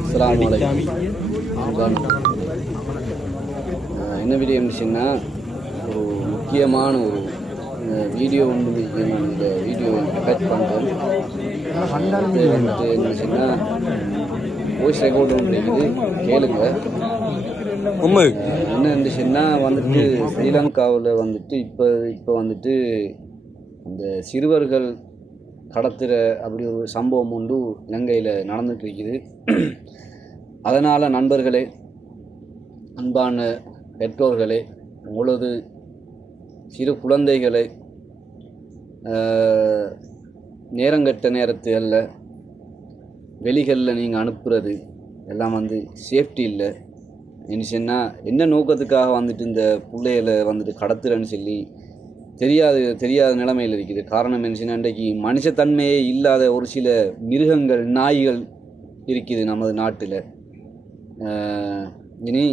அஸ்ஸலாமு அலைக்கும். என்ன வீடியோ இருந்துச்சுன்னா ஒரு முக்கியமான ஒரு வீடியோ ஒன்று நான் இந்த வீடியோ ரெக்கார்ட் பண்ணுறேன். அது வந்துட்டு இருந்துச்சுன்னா வாய்ஸ் ரெக்கார்டு ஒன்று இருக்குது, கேளுங்க. என்ன இருந்துச்சுன்னா வந்துட்டு ஸ்ரீலங்காவில் வந்துட்டு இப்போ வந்துட்டு அந்த சிறுவர்கள் கடத்துகிற அப்படி ஒரு சம்பவம் ஒன்று இலங்கையில் நடந்துட்டு இருக்குது. அதனால் நண்பர்களே, அன்பான பெற்றோர்களே, உங்களது சிறு குழந்தைகளை நேரங்கட்ட நேரத்தில் வெளிகளில் நீங்கள் அனுப்புறது எல்லாம் வந்து சேஃப்டி இல்லை. என்னச்சுன்னா என்ன நோக்கத்துக்காக வந்துட்டு இந்த பிள்ளைகளை வந்துட்டு கடத்துறேன்னு சொல்லி தெரியாத நிலைமையில் இருக்குது. காரணம் என்னச்சுன்னா, இன்றைக்கு மனுஷத்தன்மையே இல்லாத ஒரு சில மிருகங்கள், நாய்கள் இருக்குது நமது நாட்டில். இனி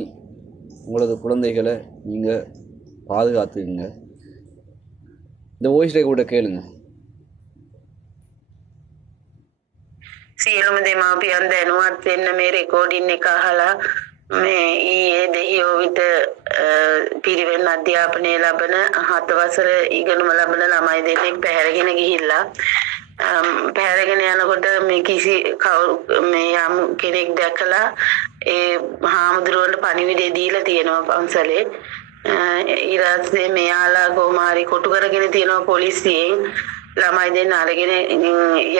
உங்களது குழந்தைகளை நீங்கள் பாதுகாத்துக்குங்க. இந்த வாய்ஸ் ரெக்கார்டை கேளுங்க. සියලුම දෙමාපියන් දැනුවත් වෙන්න මේ රෙකෝඩින් එක අහලා මේ ඊයේ දෙහියෝ විට පිරිවෙන් අධ්‍යාපනය ලබන 7 වසර ඉගෙනුම ලබන ළමයි දෙන්නෙක් පැහැරගෙන ගිහිල්ලා පැහැරගෙන යනකොට මේ කිසි මේ යම් කෙනෙක් දැකලා ඒ හාමුදුරුවන්ට පණිවිඩය දීලා තියෙනවා පන්සලේ. ඊළඟට මෙයාලා කොමාරි කොටු කරගෙන තියෙනවා පොලිසියෙන්. ළමයි දෙන්න අරගෙන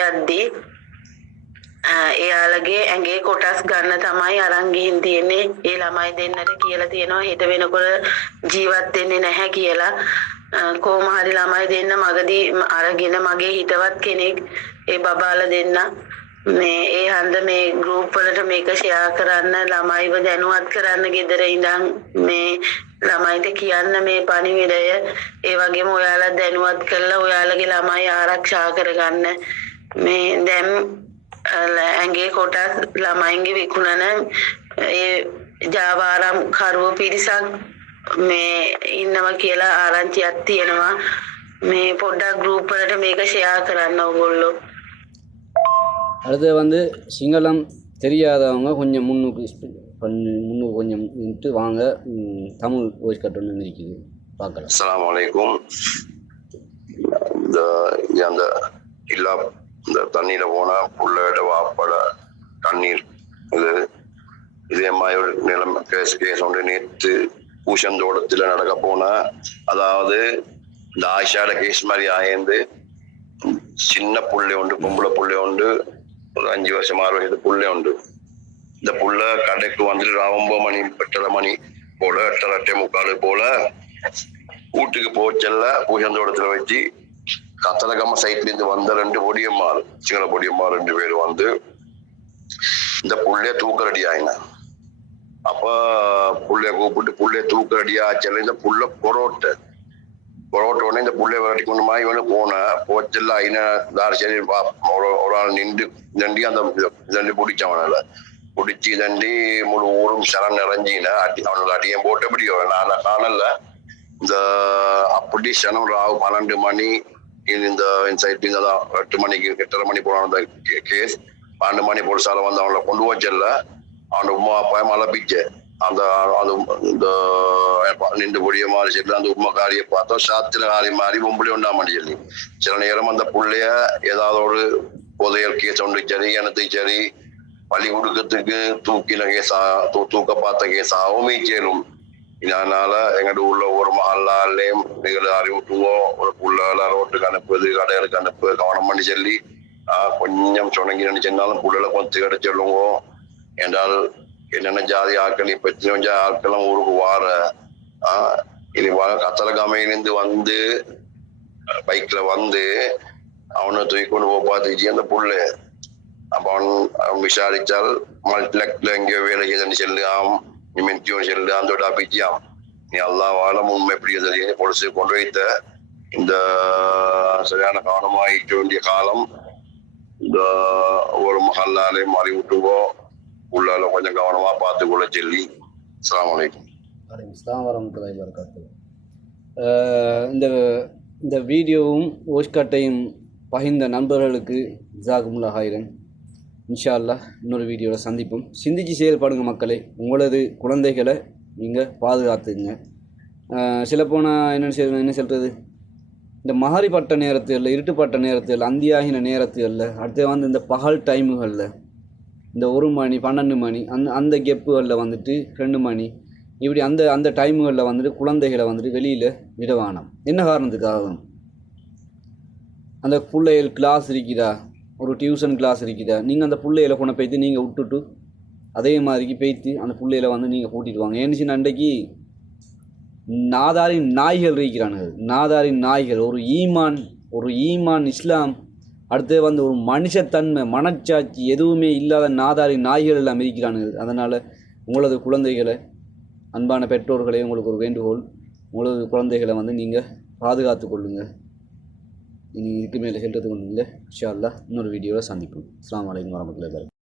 යද්දී එයාලගේ ඇඟේ කොටස් ගන්න තමයි අරන් ගිහින් තියෙන්නේ. ඒ ළමයි දෙන්නට කියලා තියෙනවා හෙට වෙනකොට ජීවත් වෙන්නේ නැහැ කියලා. කොහොම හරි ළමයි දෙන්න මගදී අරගෙන මගේ හිතවත් කෙනෙක් ඒ බබාලා දෙන්න මේ ඒ හන්ද මේ ගෲප් වලට මේක ෂෙයා කරන්න, ළමයිව දැනුවත් කරන්න, ගෙදර ඉඳන් මේ ළමයිට කියන්න මේ පණිවිඩය. ඒ වගේම ඔයාලා දැනුවත් කරලා ඔයාලගේ ළමයි ආරක්ෂා කරගන්න. මේ දැන් ඇඟේ කොටස් ළමයින්ගේ විකුණන ඒ ජාවාරම් කරුව පිරිසක් මේ ඉන්නවා කියලා ආරංචියක් තියෙනවා. මේ පොඩ්ඩක් ගෲප් වලට මේක ෂෙයා කරන්න ඕගොල්ලෝ. அடுத்து வந்து சிங்களம் தெரியாதவங்க கொஞ்சம் முன்னுக்கு கொஞ்சம் நின்று வாங்க. தமிழ் வாய்ஸ் கட்டணும்னு இருக்குது, பார்க்கலாம். அஸ்ஸலாமு அலைக்கும். அந்த இல்லா இந்த தண்ணியில் போனால் புள்ளோட வாப்பட தண்ணீர் இதே மாதிரி ஒரு நிலைமை கேஸ் ஒன்று நேற்று பூசந்தோட்டத்தில் நடக்க போனால், அதாவது இந்த ஆயிஷாட கேஸ் மாதிரி ஆயந்து சின்ன புள்ளை உண்டு, பொம்பளை புள்ளை உண்டு, ஒரு 5 வருஷம் 6 வருஷத்து புள்ளை உண்டு. இந்த புள்ள கடைக்கு வந்துட்டு 9 மணி 8:30 மணி போல 8:30 போல வீட்டுக்கு போச்சல்ல பூசந்தோட்டத்தில் வச்சு கத்தலகம்ம சைட்லேருந்து வந்த 2 பொடியம்மாள், சிங்கள பொடியம்மா 2 பேர் வந்து இந்த புள்ளைய தூக்கரடி ஆயின. அப்ப புள்ளைய கூப்பிட்டு புள்ளைய தூக்கரடி ஆச்சல. இந்த புள்ள பொரோட்ட உடனே இந்த புள்ளைய விரட்டி கொண்டு மாதிரி இவனு போச்சல்ல ஐன சரி ஒரு ஆள் நின்று அந்த தண்டி பிடிச்சவனால பிடிச்சி தண்டி முழு ஊரும் சரண் நிறைஞ்சின. அவனோட அடியும் போட்டபடியோ நான் காணல. இந்த அப்படி சனம் ராவு 12 மணி இந்த சைட்டிங்க தான் 8 மணிக்கு 8:30 மணி போன அந்த கேஸ் 12 மணி போலீஸால வந்து அவங்கள கொண்டு வச்சல. அவனோட உமா அப்பாய மழை பீச்ச அந்த இந்த நின்று பொடிய மாதிரி சொல்லி அந்த உண்மைக்காரியை பார்த்தா சாத்திர காரி மாதிரி பொம்பளை உண்டாமணி சொல்லி சில நேரம் அந்த புள்ளைய ஏதாவது ஒரு புதையல் கேஸ் ஒன்று சரி எனத்தை சரி பள்ளி கொடுக்கறதுக்கு தூக்கின கேஸா தூக்க பார்த்த கேஸாகவும் மீச்சேரும். இதனால எங்கள்ட உள்ள ஒரு மகளாலையும் நீங்கள் அறிவுட்டுவோம். ஒரு புள்ள ரோட்டுக்கு அனுப்புது, கடைகளுக்கு அனுப்பு கவனம் பண்ணி சொல்லி கொஞ்சம் சொன்னங்கி நினைச்சிருந்தாலும் புள்ளைல கொஞ்சம் கிடை சொல்லுவோம். என்றால் என்னென்ன ஜாதி ஆட்கள் இப்ப கொஞ்சம் ஆட்களும் ஊருக்கு வார இனி கத்தலகாமையிலிருந்து வந்து பைக்ல வந்து அவனை தூக்கி கொண்டு பார்த்துச்சு அந்த புள்ள. அப்ப அவன் விசாரிச்சால் மல்டிலெக்ல எங்கேயோ வேலை செய்தன்னு சொல்லுவான், நிமித்தியும் சொல்லு அந்த பிச்சியாம். நீ எல்லா வாழும் உண்மை எப்படி தெரியும் பொலிசு கொண்டு வைத்த இந்த சரியான கவனமாயிக்க வேண்டிய காலம். இந்த ஒரு மகளாலையும் அறிவிட்டுவோ உள்ளால கொஞ்சம் கவனமா பார்த்து கொள்ள சொல்லி. அஸ்ஸலாமு அலைக்கும். அஸ்ஸலாமு வரஹ்மத்துல்லாஹி வபரகாத்துஹு. இந்த வீடியோவும் வாய்ஸ் கட்டையும் பகிர்ந்த நண்பர்களுக்கு ஜஸாக்குமுல்லாஹ் ஹைரன். இன்ஷா அல்லாஹ் இன்னொரு வீடியோவில் சந்திப்போம். சிந்திச்சு செயல்படுங்க மக்களே. உங்களது குழந்தைகளை நீங்கள் பாதுகாத்துங்க. சில போனால் என்ன சொல்கிறது, இந்த மகரிப்பட்ட நேரத்தில், இருட்டுப்பட்ட நேரத்தில், அந்தியாகின நேரத்தில், அடுத்து வந்து இந்த பகல் டைமுகளில், இந்த 1 மணி 12 மணி அந்த கெப்புகளில் வந்துட்டு 2 மணி இப்படி அந்த டைமுகளில் வந்துட்டு குழந்தைகளை வந்துட்டு வெளியில் விடவானம். என்ன காரணத்துக்காக? அந்த பிள்ளைகள் கிளாஸ் இருக்குதா, ஒரு டியூஷன் கிளாஸ் இருக்குதா, நீங்கள் அந்த பிள்ளைகளை கொண்டு போய்த்து நீங்கள் விட்டுட்டு அதே மாதிரிக்கு போய்த்து அந்த பிள்ளைகளை வந்து நீங்கள் கூட்டிகிட்டு வாங்க. ஏன்னு அன்றைக்கு நாதாரின் நாய்கள் இருக்கிறானுங்க. நாதாரின் நாய்கள் ஒரு ஈமான் இஸ்லாம் அடுத்து வந்து ஒரு மனுஷத்தன்மை மனச்சாட்சி எதுவுமே இல்லாத நாதாரின் நாய்கள் எல்லாம் இருக்கிறானுங்க. அதனால் உங்களது குழந்தைகளை, அன்பான பெற்றோர்களே, உங்களுக்கு ஒரு வேண்டுகோள், உங்களது குழந்தைகளை வந்து நீங்கள் பாதுகாத்து கொள்ளுங்கள். இனி இதுக்கு மேலே சொல்கிறது ஒன்றும் இல்லை. இன்ஷா அல்லாஹ் இன்னொரு வீடியோவில் சந்திப்போம். அஸ்ஸலாமு அலைக்கும் வரஹ்மத்துல்லாஹி வபரகாத்துஹு.